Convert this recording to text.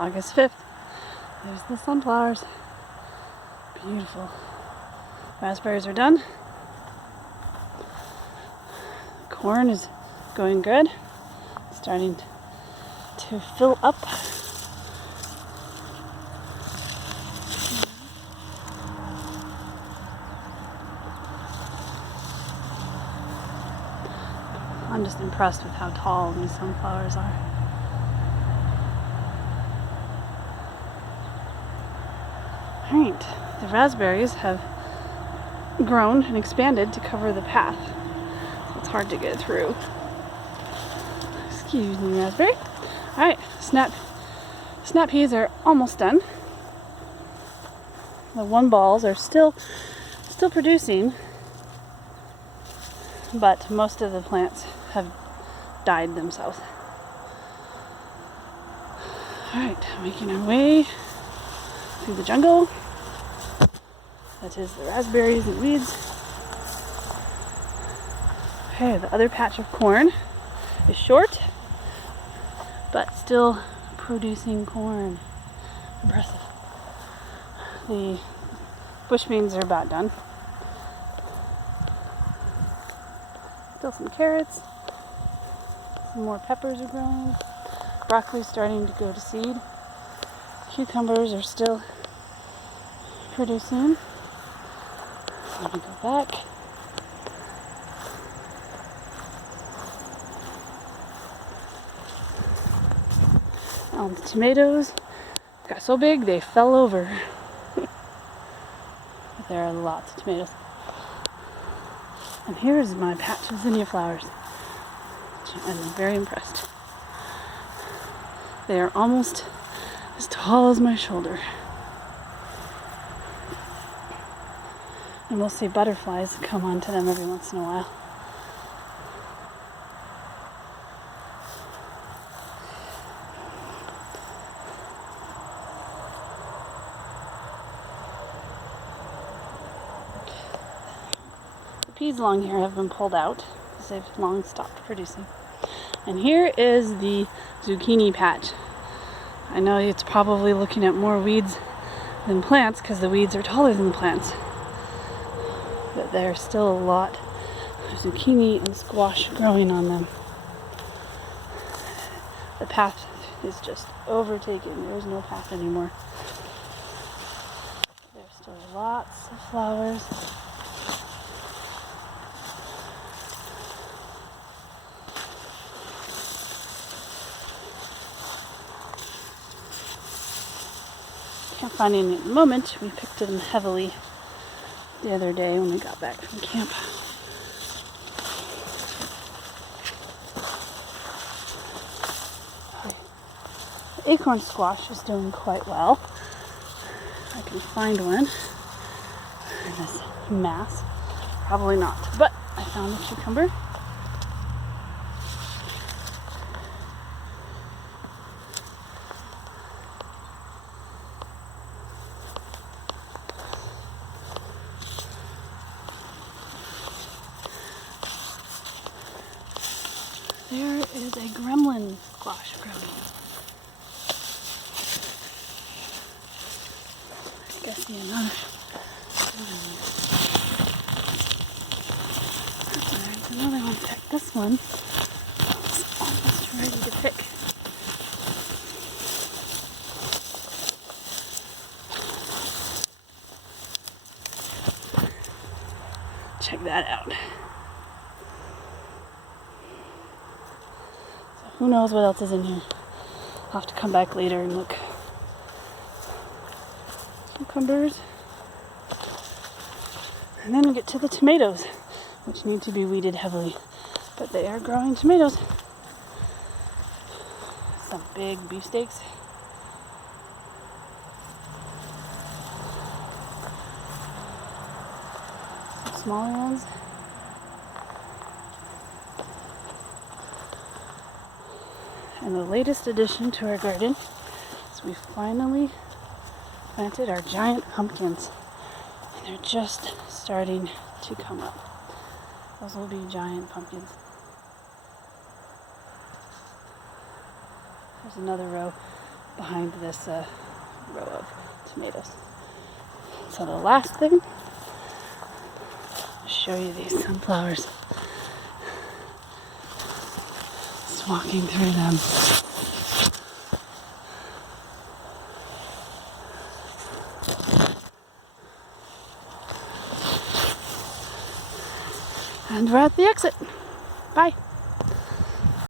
August 5th. There's the sunflowers. Beautiful. Raspberries are done. Corn is going good. Starting to fill up. I'm just impressed with how tall these sunflowers are. Alright, the raspberries have grown and expanded to cover the path. So it's hard to get through. Excuse me, raspberry. Alright, snap peas are almost done. The one balls are still producing, but most of the plants have died themselves. Alright, making our way through the jungle. That is the raspberries and weeds. Okay, the other patch of corn is short, but still producing corn. Impressive. The bush beans are about done. Still some carrots. Some more peppers are growing. Broccoli's starting to go to seed. Cucumbers are still producing. Let me go back. The tomatoes got so big they fell over. But there are lots of tomatoes. And here's my patch of zinnia flowers. I'm very impressed. They are almost as tall as my shoulder. And we'll see butterflies come onto them every once in a while. The peas along here have been pulled out because they've long stopped producing. And here is the zucchini patch. I know it's probably looking at more weeds than plants because the weeds are taller than the plants. But there's still a lot of zucchini and squash growing on them. The path is just overtaken. There's no path anymore. There's still lots of flowers. Can't find any at the moment. We picked them heavily the other day when we got back from camp. The acorn squash is doing quite well. I can find one in this mass. Probably not, but I found a cucumber. There is a gremlin squash growing. I guess see another. There's another one. Check this one. It's almost ready to pick. Check that out. Who knows what else is in here? I'll have to come back later and look. Cucumbers. And then we get to the tomatoes, which need to be weeded heavily. But they are growing tomatoes. Some big beefsteaks. Some smaller ones. And the latest addition to our garden is we finally planted our giant pumpkins. And they're just starting to come up. Those will be giant pumpkins. There's another row behind this row of tomatoes. So the last thing, I'll show you these sunflowers. Just walking through them. And we're at the exit. Bye.